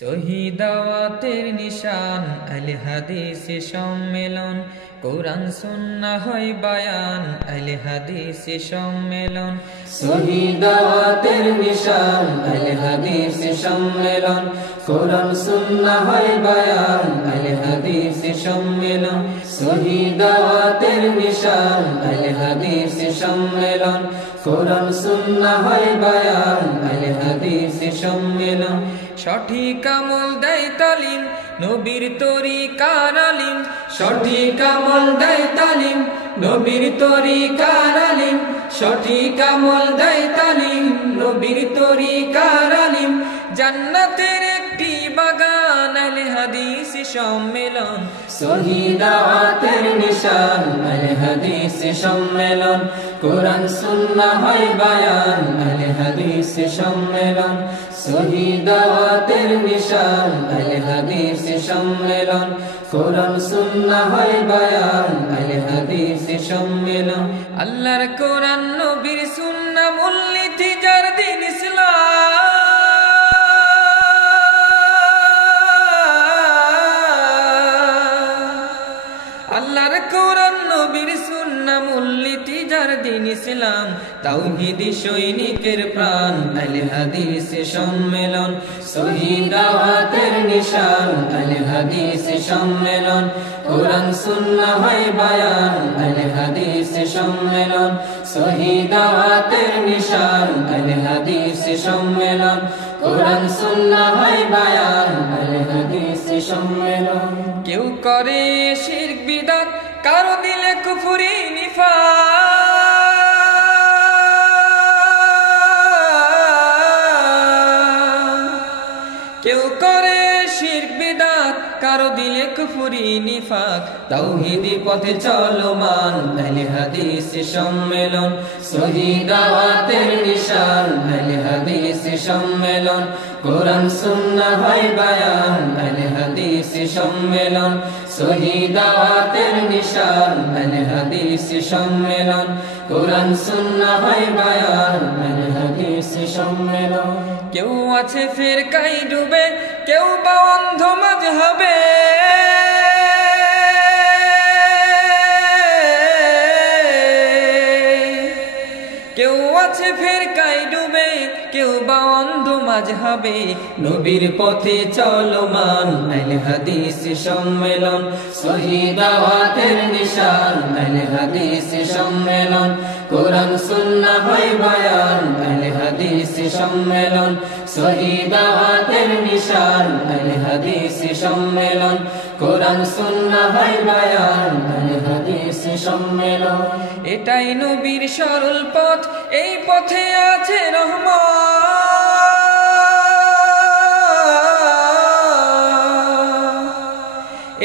শহীদাওয়াতের নিশান আল হাদিস সম্মেলন, কোরআন সুন্নাহ হয় বায়ান আল হাদিস সম্মেলন। শহীদাওয়াতের নিশান আল হাদিস সম্মেলন, কোরআন সুন্নাহ হয় বায়ান আল হাদিস সম্মেলন। শহীদাওয়াতের নিশান আল হাদিস সম্মেলন, কোরআন সুন্নাহ হয় বায়ান আল হাদিস সম্মেলন। সঠিক আমল দেয় তালিম নবীর তরিকার আলিম, সঠিক আমল দেয় তালিম নবীর তরিকার আলিম, সঠিক আমল দেয় তালিম নবীর তরিকার আলিম। জান্নাতের একটি বাগান আল হাদিস সম্মেলন। শহীদাওয়াতের নিশান আল হাদিস সম্মেলন, কোরআন সুন্নাহ হয় বায়ান আল হাদিস সম্মেলন। শহীদাওয়াতের নিশান আল হাদিস সম্মেলন, কোরআন সুন্নাহ হয় বায়ান আল হাদিস সম্মেলন। আল্লাহর কোরআন নবীর সুন্নাহ মূলনীতি যার দিন ইসলাম, আল্লাহর কোরআন নবীর সুন্নাহ মূলনীতি যার দিন ইসলাম। তাওহীদি সৈনিকের প্রাণ আল হাদিস সম্মেলন। শহীদাওয়াতের নিশান আল হাদিস সম্মেলন, কোরআন সুন্নাহ হয় বায়ান আল হাদিস সম্মেলন। শহীদাওয়াতের নিশান আল হাদিস সম্মেলন, কোরআন সুন্নাহ হয় বায়ান আল হাদিস সম্মেলন। কেউ করে শিরক বিদআত, কারো দিলে কুফরি নিফাক, কেউ করে শিরক বিদআত, কারো দিলে কুফরি নিফাক। তাওহীদি পথে চলমান আল হাদিস সম্মেলন। শহীদাওয়াতের নিশান আল হাদিস সম্মেলন, কোরআন সুন্নাহ হয় বায়ান আল হাদিস সম্মেলন। শহীদাওয়াতের নিশান আল হাদিস সম্মেলন, কোরআন সুন্নাহ হয় বায়ান আল হাদিস সম্মেলন। কেউ আছে ফিরকায় ডুবে, কেউ বা অন্ধ মাযহাবে, কেউ আছে ফিরকায় ডুবে, কেউ বা অন্ধ মাযহাবে। নবীর পথে চলমান আল হাদিস সম্মেলন। শহীদাওয়াতের নিশান আল হাদিস সম্মেলন, কোরআন সুন্নাহ হয় বায়ান আল হাদিস সম্মেলন। শহীদাওয়াতের নিশান আল হাদিস সম্মেলন, কোরআন সুন্নাহ হয় বায়ান আল হাদিস সম্মেলন। এটাই নবীর সরল পথ, এই পথে আছে রহমত,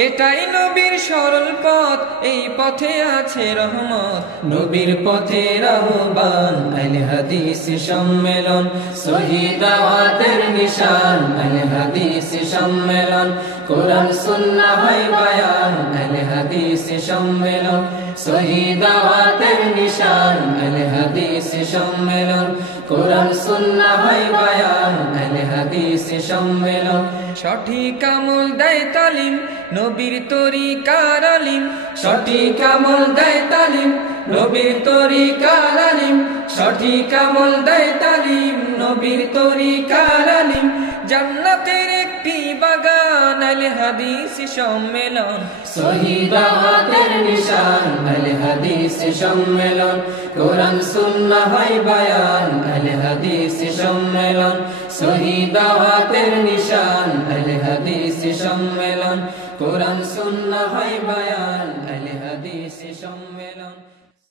এটাই নবীর সরল পথ, এই পথে আছে রহমত। নবীর পথের আহ্বান আল হাদিস সম্মেলন। শহীদাওয়াতের নিশান আল হাদিস সম্মেলন, কোরআন সুন্নাহ হয় বায়ান আল হাদিস সম্মেলন। শহীদাওয়াতের নিশান আল হাদিস সম্মেলন, কোরআন সুন্নাহ হয় বায়ান আল হাদিস সম্মেলন। সঠিক আমল দেয় তালিম নবীর তরিকার আলিম, সঠিক আমল দেয় তালিম নবীর তরিকার আলিম, সঠিক আমল দেয় তালিম নবীর তরিকার আলিম। জান্নাতের একটি বাগান আল হাদিস সম্মেলন। শহীদাওয়াতের নিশান আল হাদিস সম্মেলন, কোরআন সুন্নাহ হয় বায়ান আল হাদিস সম্মেলন। শহীদাওয়াতের নিশান আল হাদিস সম্মেলন, কোরআন সুন্নাহ হয় বায়ান আল হাদিস সম্মেলন।